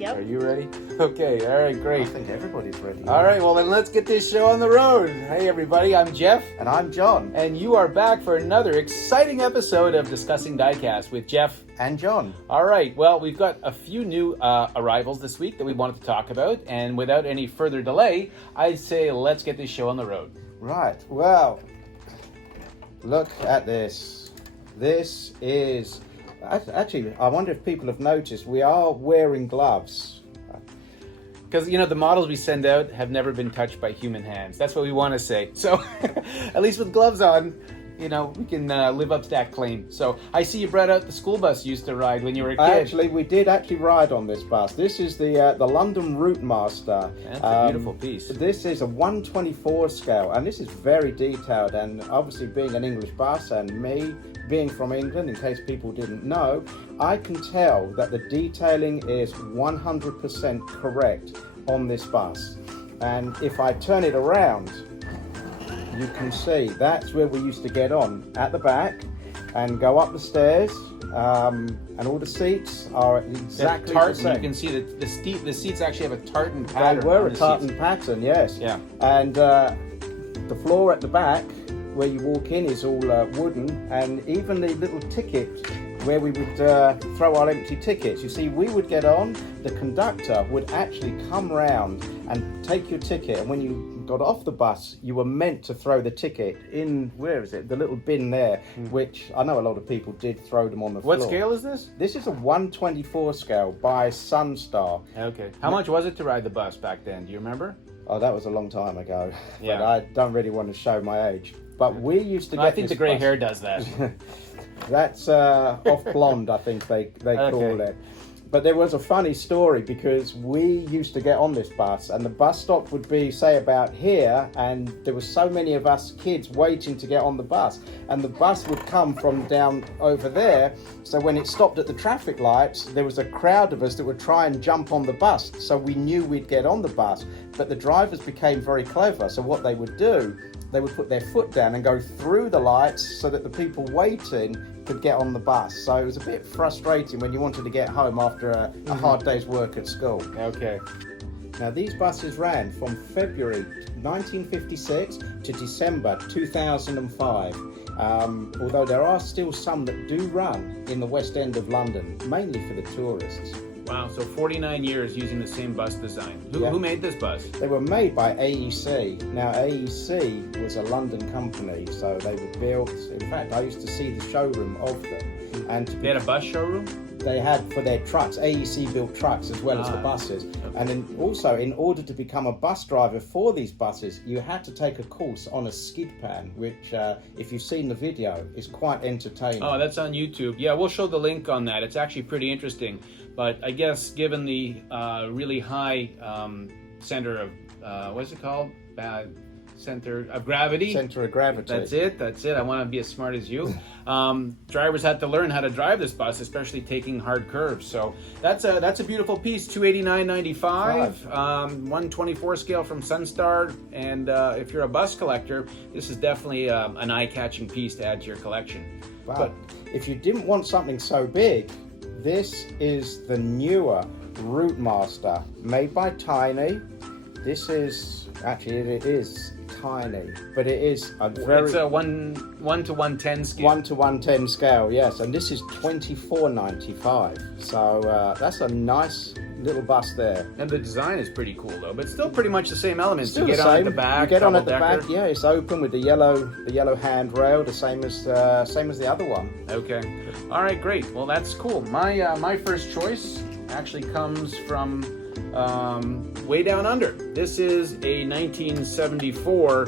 Yep. Are you ready? Okay, all right, great. I think everybody's ready. All right, well then let's get this show on the road. Hey everybody, I'm Jeff. And I'm John. And you are back for another exciting episode of Discussing Diecast with Jeff and John. All right, well, we've got a few new arrivals this week that we wanted to talk about. And without any further delay, I'd say let's get this show on the road. Right, well, look at this. This is... Actually, I wonder if people have noticed, we are wearing gloves. Because, you know, the models we send out have never been touched by human hands. That's what we want to say. So, at least with gloves on, you know, we can live up to that claim. So, I see you brought out the school bus you used to ride when you were a kid. Actually, we did ride on this bus. This is the London Route Master. That's a beautiful piece. This is a 1/24 scale, and this is very detailed. And obviously, being an English bus and me being from England, in case people didn't know, I can tell that the detailing is 100% correct on this bus. And if I turn it around, you can see that's where we used to get on, at the back, and go up the stairs, and all the seats are exactly the same. You can see that the seats actually have a tartan pattern. They were a tartan pattern, yes. Yeah. And the floor at the back, where you walk in, is all wooden, and even the little ticket where we would throw our empty tickets. You see, we would get on, the conductor would actually come round and take your ticket, and when you got off the bus, you were meant to throw the ticket in, where is it, the little bin there, which I know a lot of people did throw them on the floor. What scale is this? This is a 1/24 scale by Sunstar. Okay. How much was it to ride the bus back then? Do you remember? Oh, that was a long time ago. Yeah. But I don't really want to show my age. But we used to get I think this the grey bus. hair does that. That's off blonde, I think they call it. But there was a funny story, because we used to get on this bus, and the bus stop would be, say, about here, and there were so many of us kids waiting to get on the bus, and the bus would come from down over there. So when it stopped at the traffic lights, there was a crowd of us that would try and jump on the bus, so we knew we'd get on the bus. But the drivers became very clever, so what they would do, they would put their foot down and go through the lights so that the people waiting could get on the bus. So it was a bit frustrating when you wanted to get home after a hard day's work at school. Okay. Now, these buses ran from February 1956 to December 2005. Although there are still some that do run in the West End of London, mainly for the tourists. Wow, so 49 years using the same bus design. Who made this bus? They were made by AEC. Now, AEC was a London company, so they were built. In fact, I used to see the showroom of them. And They had a bus showroom? They had for their trucks. AEC built trucks as well as the buses. Okay. And also, in order to become a bus driver for these buses, you had to take a course on a skid pan, which, if you've seen the video, is quite entertaining. Oh, that's on YouTube. Yeah, we'll show the link on that. It's actually pretty interesting. But I guess given the really high center of, what's it called? Center of gravity. Center of gravity. That's it. I want to be as smart as you. Drivers had to learn how to drive this bus, especially taking hard curves. So that's a beautiful piece. $289.95. 1/24 scale from Sunstar. And if you're a bus collector, this is definitely an eye-catching piece to add to your collection. But if you didn't want something so big, this is the newer Route Master, made by Tiny. This is actually, it is tiny, but it is a very... It's a 1 to 110 scale. 1 to 110 scale, yes, and this is $24.95. So that's a nice little bus there. And the design is pretty cool though, but still pretty much the same elements. Still you get the on same. at the back. You get on at the double-decker. back, yeah. It's open with the yellow handrail, the same as the other one. Okay. All right, great. Well, that's cool. My first choice actually comes from way down under. This is a 1974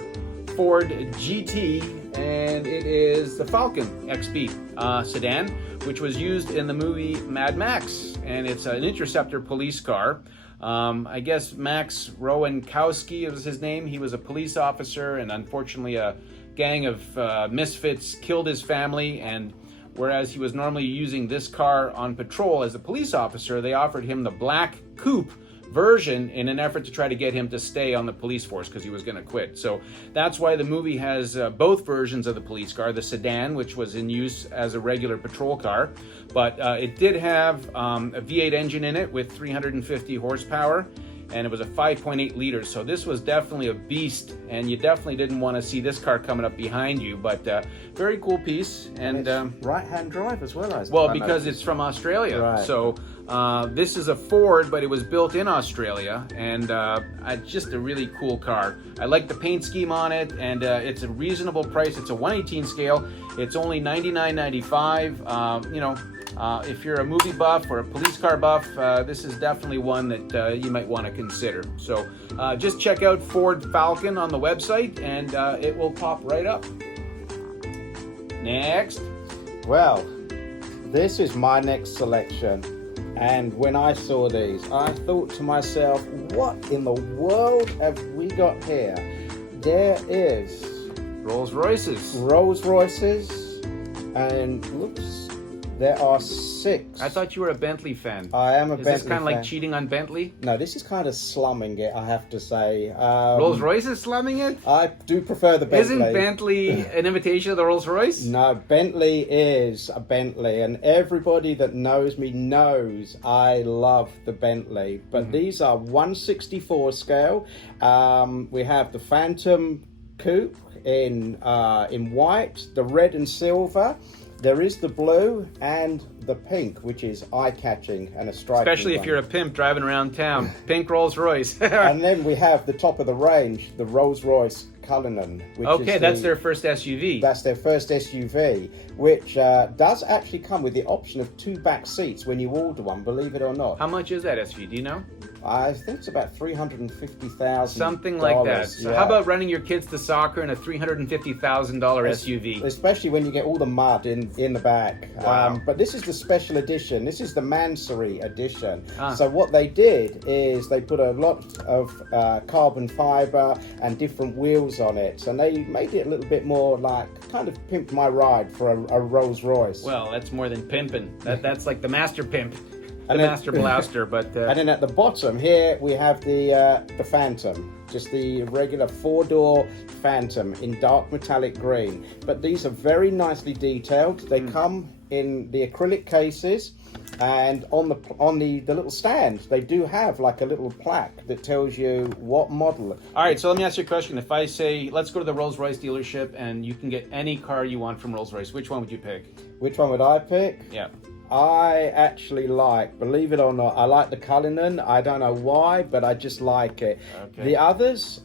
Ford GT, and it is the Falcon XB sedan, which was used in the movie Mad Max, and it's an interceptor police car. I guess Max Rowankowski was his name. He was a police officer, and unfortunately a gang of misfits killed his family, and whereas he was normally using this car on patrol as a police officer, they offered him the black coupe version in an effort to try to get him to stay on the police force because he was going to quit. So that's why the movie has both versions of the police car, the sedan, which was in use as a regular patrol car, but it did have a V8 engine in it with 350 horsepower, and it was a 5.8 liters. So this was definitely a beast, and you definitely didn't want to see this car coming up behind you, but very cool piece. And right-hand drive as well, because it's from Australia. Right. So this is a Ford, but it was built in Australia, and just a really cool car. I like the paint scheme on it, and it's a reasonable price. It's a 1/18 scale. It's only $99.95. If you're a movie buff or a police car buff, this is definitely one that you might want to consider. So just check out Ford Falcon on the website, and it will pop right up. Next. Well, this is my next selection. And when I saw these, I thought to myself, what in the world have we got here? There is Rolls-Royces. Rolls-Royces, and whoops, there are 6. I thought you were a Bentley fan. I am a Is Bentley this kind of fan. like cheating on Bentley? No, this is kind of slumming it, I have to say. Rolls-Royce is slumming it? I do prefer the Bentley. Isn't Bentley an imitation of the Rolls-Royce? No, Bentley is a Bentley, and everybody that knows me knows I love the Bentley. But these are 1/64 scale. We have the Phantom Coupe in white, the red and silver. There is the blue and the pink, which is eye-catching and a striking Especially if one. you're a pimp driving around town. Pink Rolls-Royce. And then we have the top of the range, the Rolls-Royce Cullinan. Which Okay, is that's their first SUV. That's their first SUV, which does actually come with the option of 2 back seats when you order one, believe it or not. How much is that SUV? Do you know? I think it's about $350,000. Something like that. So yeah. how about running your kids to soccer in a $350,000 SUV? Especially when you get all the mud in the back. Wow. But this is the special edition. This is the Mansory edition. Ah. So what they did is they put a lot of carbon fiber and different wheels on it, and they made it a little bit more like kind of pimped my ride for a Rolls-Royce. Well, that's more than pimping. That's like the master pimp. The And then- master blaster, but And then at the bottom here we have the Phantom, just the regular 4-door Phantom in dark metallic green. But these are very nicely detailed. They come in the acrylic cases, and on the little stand they do have like a little plaque that tells you what model. all right, so let me ask you a question. If I say, let's go to the Rolls-Royce dealership and you can get any car you want from Rolls-Royce, which one would you pick? Which one would I pick? Yeah. I actually like, believe it or not, I like the Cullinan. I don't know why, but I just like it. Okay. The others,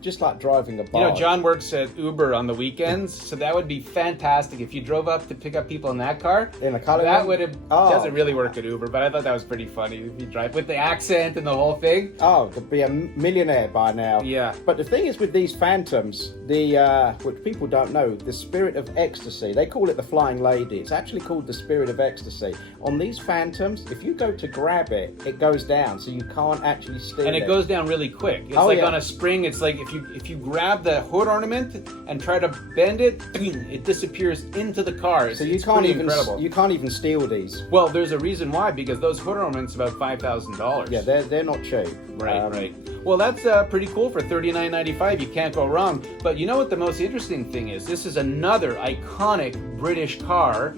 just like driving a You bar. know, John works at Uber on the weekends, so that would be fantastic if you drove up to pick up people in that car. In a Cullinan? That would have doesn't really work Oh. at Uber, but I thought that was pretty funny if you drive with the accent and the whole thing. Oh, to be a millionaire by now. Yeah. But the thing is with these Phantoms, which people don't know, the Spirit of Ecstasy, they call it the Flying Lady. It's actually called the Spirit of Ecstasy. On these Phantoms, if you go to grab it, it goes down, so you can't actually steal it. And it goes down really quick. It's Oh, like yeah. on a spring. It's like if you grab the hood ornament and try to bend it, it disappears into the car. So you It's can't pretty even incredible. you can't even steal these. Well, there's a reason why, because those hood ornaments are about $5,000. Yeah, they're not cheap. Right, Um, right. Well, that's pretty cool for $39.95. You can't go wrong. But you know what the most interesting thing is? This is another iconic British car.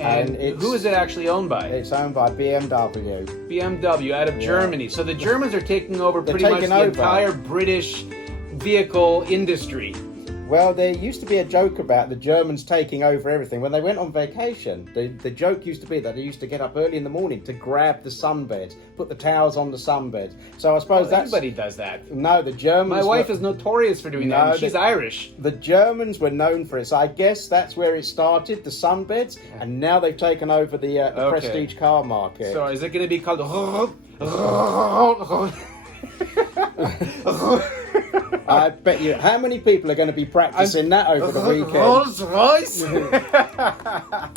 And it's- who is it actually owned by? It's owned by BMW. BMW out of Germany. So the Germans are taking over They're pretty much taking the over. entire British vehicle industry. Well, there used to be a joke about the Germans taking over everything. When they went on vacation, the joke used to be that they used to get up early in the morning to grab the sunbeds, put the towels on the sunbeds. So I suppose that's... Everybody does that. No, the Germans... My wife were- is notorious for doing that. No, And she's Irish. The Germans were known for it, so I guess that's where it started, the sunbeds, and now they've taken over the Okay. prestige car market. So is it going to be called... I bet you, how many people are going to be practicing that over the weekend? Rolls-Royce? That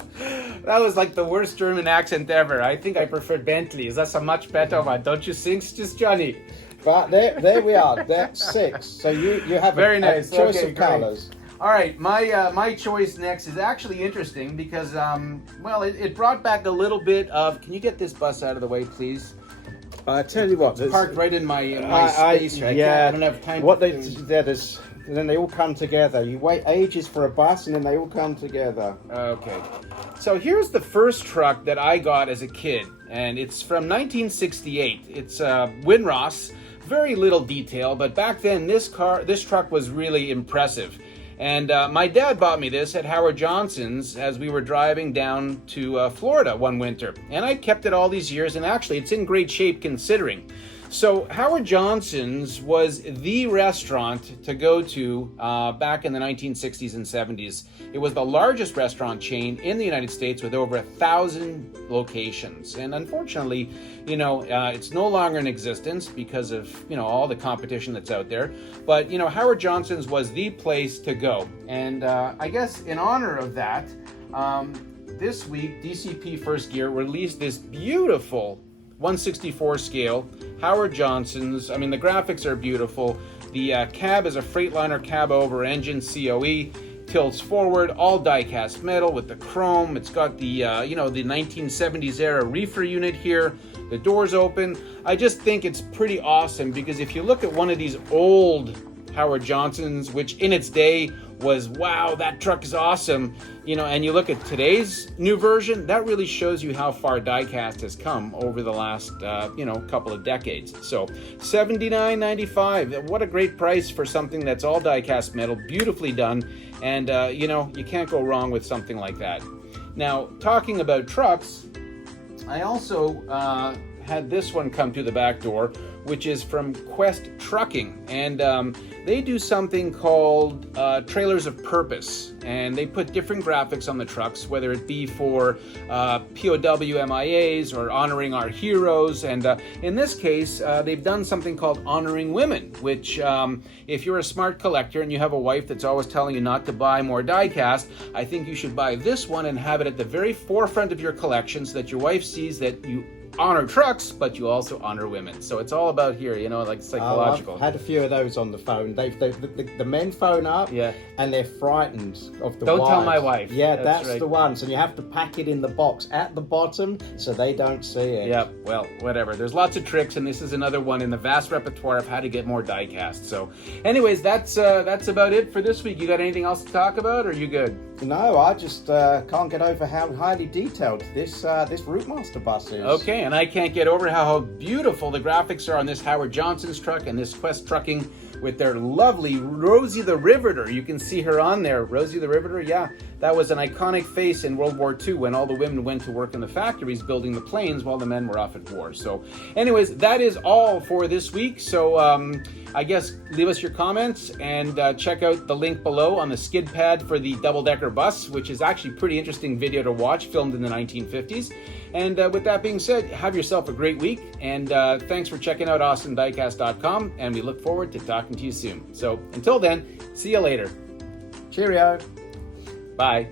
was like the worst German accent ever. I think I prefer Bentleys. That's a much better one. Don't you think, just Johnny? But there we are, that's 6. So you have Very a nice. choice Okay, of great. colours. All right, my choice next is actually interesting because, well, it brought back a little bit of... Can you get this bus out of the way, please? I tell you what, It's parked right in my space. I don't have time. Then they all come together. You wait ages for a bus, and then they all come together. Okay. So here's the first truck that I got as a kid, and it's from 1968. It's Winross. Very little detail, but back then this truck was really impressive. And my dad bought me this at Howard Johnson's as we were driving down to Florida one winter. And I kept it all these years, and actually it's in great shape considering. So Howard Johnson's was the restaurant to go to back in the 1960s and 70s. It was the largest restaurant chain in the United States with over 1,000 locations. And unfortunately, it's no longer in existence because of, all the competition that's out there. But, Howard Johnson's was the place to go. And I guess in honor of that, this week, DCP First Gear released this beautiful 1/64 scale Howard Johnson's. I mean, the graphics are beautiful. The cab is a Freightliner cab over engine COE, tilts forward, all die-cast metal with the chrome. It's got the the 1970s era reefer unit here. The doors open. I just think it's pretty awesome because if you look at one of these old Howard Johnson's, which in its day was, wow, that truck is awesome, and you look at today's new version, that really shows you how far diecast has come over the last, couple of decades. So $79.95, what a great price for something that's all diecast metal, beautifully done, and, you can't go wrong with something like that. Now, talking about trucks, I also had this one come to the back door, which is from Quest Trucking, and they do something called Trailers of Purpose, and they put different graphics on the trucks, whether it be for POW MIAs or honoring our heroes, and in this case, they've done something called Honoring Women, which if you're a smart collector and you have a wife that's always telling you not to buy more diecast, I think you should buy this one and have it at the very forefront of your collection so that your wife sees that you honor trucks, but you also honor women. So it's all about here, like psychological. I've had a few of those on the phone. The men phone up, and they're frightened of the Don't wives. tell my wife. Yeah, that's right. the ones, and you have to pack it in the box at the bottom so they don't see it. Yeah, well, whatever. There's lots of tricks, and this is another one in the vast repertoire of how to get more diecast. So, anyways, that's about it for this week. You got anything else to talk about, or are you good? No, I just can't get over how highly detailed this Routemaster bus is. Okay, and I can't get over how beautiful the graphics are on this Howard Johnson's truck and this Quest Trucking with their lovely Rosie the Riveter. You can see her on there. Rosie the Riveter, yeah. That was an iconic face in World War II when all the women went to work in the factories building the planes while the men were off at war. So anyways, that is all for this week. So I guess leave us your comments and check out the link below on the skid pad for the double-decker bus, which is actually a pretty interesting video to watch, filmed in the 1950s. And with that being said, have yourself a great week. And thanks for checking out AustinDiecast.com. And we look forward to talking to you soon. So until then, see you later. Cheerio. Bye.